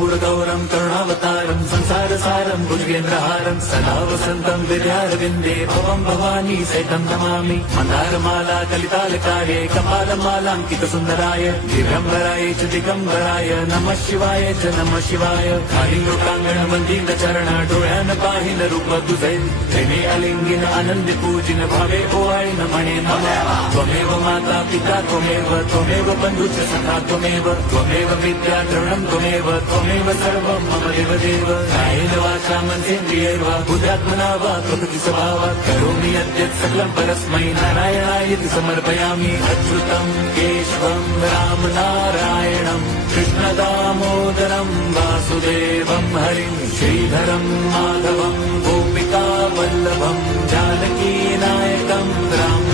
कर्पूरगौरं करुणावतारं संसारसारं भुजगेन्द्रहारं सदा वसन्तं विद्यारविन्दे भवं भवानी सहितं नमामि। मन्दारमाला कलितालकार्ये कपालमालाङ्कितसुन्दराय दिव्यम्बराय च दिगम्बराय नमः शिवाय च नमः शिवाय। कालिङ्गोटाङ्गणवन्दितचरण डोळ्यान पाहिन रूप तुझे प्रेमे अलिंगिन आनंदी पूजिन भावे ओवाळीन म्हणे नमः। त्वमेव माता पिता त्वमेव बन्धुश्च सखा त्वमेव विद्या द्रविणं त्वमेव सर्वं मम देवदेव। कायेन वाचा मनसेन्द्रियैर्वा बुद्ध्यात्मना वा प्रकृति स्वभावात् करोमि यद्यत् सकलं परस्मै नारायणायति समर्पयामि। अच्युतं केशवं राम नारायणं कृष्णदामोदरं वासुदेवं हरिं श्रीधरं माधवं गोपिका वल्लभं जानकी नायकं राम